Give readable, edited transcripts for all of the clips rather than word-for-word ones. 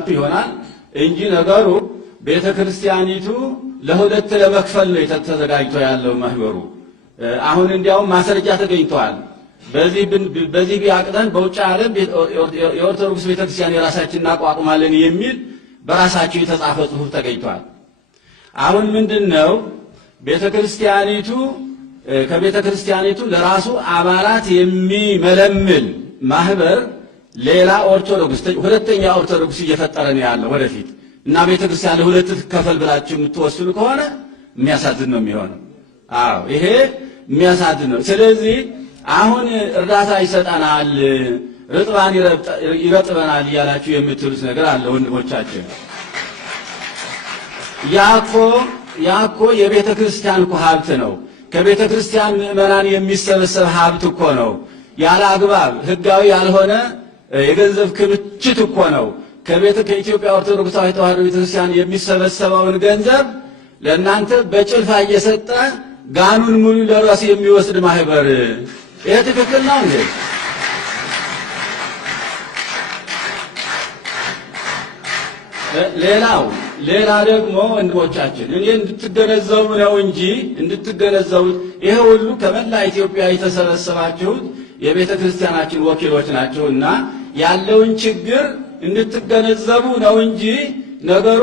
አስባችሁ ይሆናል እንጂ ነገሩ ቤተክርስቲያኒቱ ለሁለት ለመክፈል ነው ተዘጋጅቶ ያለው ማህበሩ። አሁን እንዲያውም ማስረጃ ተገኝቷል። በዚህ ቢያቅተን በውጭ ዓለም የኦርቶዶክስ ቤተክርስቲያን የራሳችንን እናቋቁማለን የሚል በራሳቸው የተጻፈ ጽሑፍ ተገኝቷል። አሁን ምንድነው ከቤተክርስቲያኒቱ ለራሱ አባላት የሚመለምል ማህበር ሌላ ኦርቶዶክስ ሁለተኛ ኦርቶዶክስ እየፈጠረ ነው ያለው ወደፊት እና ቤተክርስቲያን ለሁለት ትከፈል ብላችሁ የምትወስኑ ከሆነ የሚያሳዝን ነው የሚሆነው። አዎ ይሄ የሚያሳዝን ነው። ስለዚህ አሁን እርዳታ ይሰጣናል፣ ርጥባን ይረጥበናል እያላችሁ የምትሉት ነገር አለ ወንድሞቻችን። ያኮ የቤተ ክርስቲያን እኮ ሀብት ነው። ከቤተ ክርስቲያን ምዕመናን የሚሰበሰብ ሀብት እኮ ነው። ያለ አግባብ ህጋዊ ያልሆነ የገንዘብ ክምችት እኮ ነው። ከኢትዮጵያ ኦርቶዶክሳዊ ተዋሕዶ ቤተክርስቲያን የሚሰበሰበውን ገንዘብ ለእናንተ በጭልፋ እየሰጠ ጋኑን ሙሉ ለራሱ የሚወስድ ማህበር ይሄ ትክክል ነው እንዴ? ሌላ ደግሞ ወንድሞቻችን እኔ እንድትገነዘቡ ነው እንጂ ይሄ ሁሉ ከመላ ኢትዮጵያ የተሰበሰባችሁት የቤተ ክርስቲያናችን ወኪሎች ናቸውና ያለውን ችግር እንድትገነዘቡ ነው እንጂ ነገሩ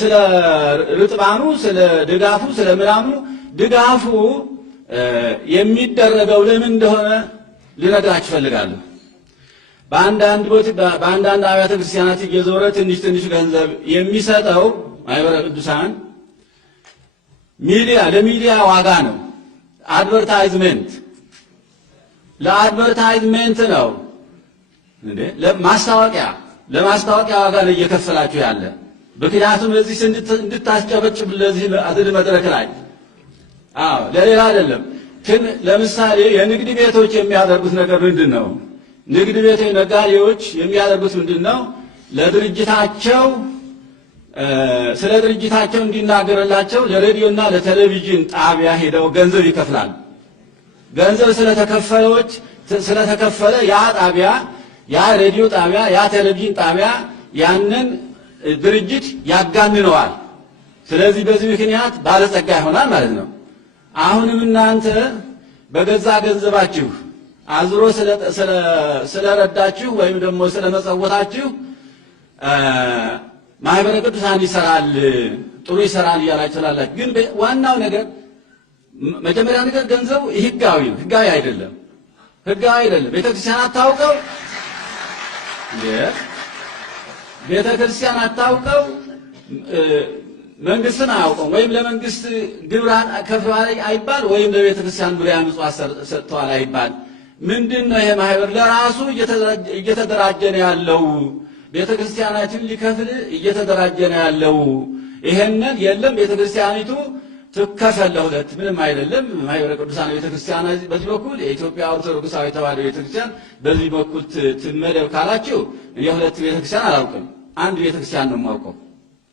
ስለ ርጥባኑ ስለ ድጋፉ ስለ ምናምኑ ድጋፉ የሚደረገው ለምን እንደሆነ ልነግራችሁ እፈልጋለሁ። በአንዳንድ አብያተ ክርስቲያናት እየዞረ ትንሽ ገንዘብ የሚሰጠው ማህበረ ቅዱሳን ለሚዲያ ዋጋ ነው። ለአድቨርታይዝመንት ነው እንዴ? ለማስታወቂያ ዋጋ ነው እየከፈላችሁ ያለ። ምክንያቱም ለዚህ እንድታስጨበጭብ ለዚህ አድል መድረክ ላይ ለሌላ አይደለም። ግን ለምሳሌ የንግድ ቤቶች የሚያደርጉት ነገር ምንድነው? ንግድ ቤቶች ነጋዴዎች የሚያደርጉት ምንድነው? ለድርጅታቸው ስለ ድርጅታቸው እንዲናገርላቸው ለሬዲዮና ለቴሌቪዥን ጣቢያ ሄደው ገንዘብ ይከፍላል። ገንዘብ ስለተከፈለ ያ ጣቢያ ያ ሬዲዮ ጣቢያ ያ ቴሌቪዥን ጣቢያ ያንን ድርጅት ያጋንነዋል። ስለዚህ በዚህ ምክንያት ባለጸጋ ይሆናል ማለት ነው። አሁንም እናንተ በገዛ ገንዘባችሁ አዝሮ ስለረዳችሁ ወይም ደግሞ ስለመጸወታችሁ ማህበረ ቅዱሳን ይሰራል ጥሩ ይሰራል እያላችሁ ትላላችሁ። ግን ዋናው ነገር መጀመሪያ ነገር ገንዘቡ ህጋዊ አይደለም። ቤተክርስቲያን አታውቀው መንግስትን አያውቀው ወይም ለመንግስት ግብራን ከፍሏል አይባል ወይም ለቤተክርስቲያን ብሪያ ምጽዋት ሰጥቷል አይባል። ምንድነው ይሄ ማህበር ለራሱ እየተደራጀ ነው ያለው። ቤተክርስቲያናችን ሊከፍል እየተደራጀ ነው ያለው። ይሄንን የለም ቤተክርስቲያኒቱ ትከፈል ለሁለት ምንም አይደለም። ማህበረ ቅዱሳን ቤተክርስቲያን በዚህ በኩል የኢትዮጵያ ኦርቶዶክሳዊ ተዋሕዶ ቤተክርስቲያን በዚህ በኩል ትመደብ ካላችሁ የሁለት ቤተክርስቲያን አላውቅም። አንድ ቤተክርስቲያን ነው የማውቀው።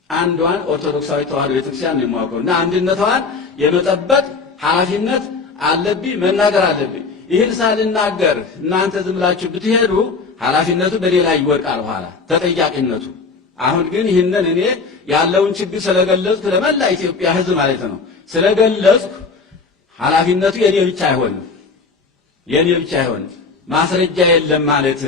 አንዷን ኦርቶዶክሳዊ ተዋሕዶ ቤተክርስቲያን ነው የማውቀው እና አንድነቷን የመጠበቅ ኃላፊነት አለብኝ፣ መናገር አለብኝ። ይህን ሳልናገር እናንተ ዝም ብላችሁ ብትሄዱ ኃላፊነቱ በሌላ ይወድቃል፣ ኋላ ተጠያቂነቱ። አሁን ግን ይህንን እኔ ያለውን ችግር ስለገለጽኩ ለመላ ኢትዮጵያ ሕዝብ ማለት ነው ስለገለጽኩ ኃላፊነቱ የኔ ብቻ አይሆንም። ማስረጃ የለም ማለት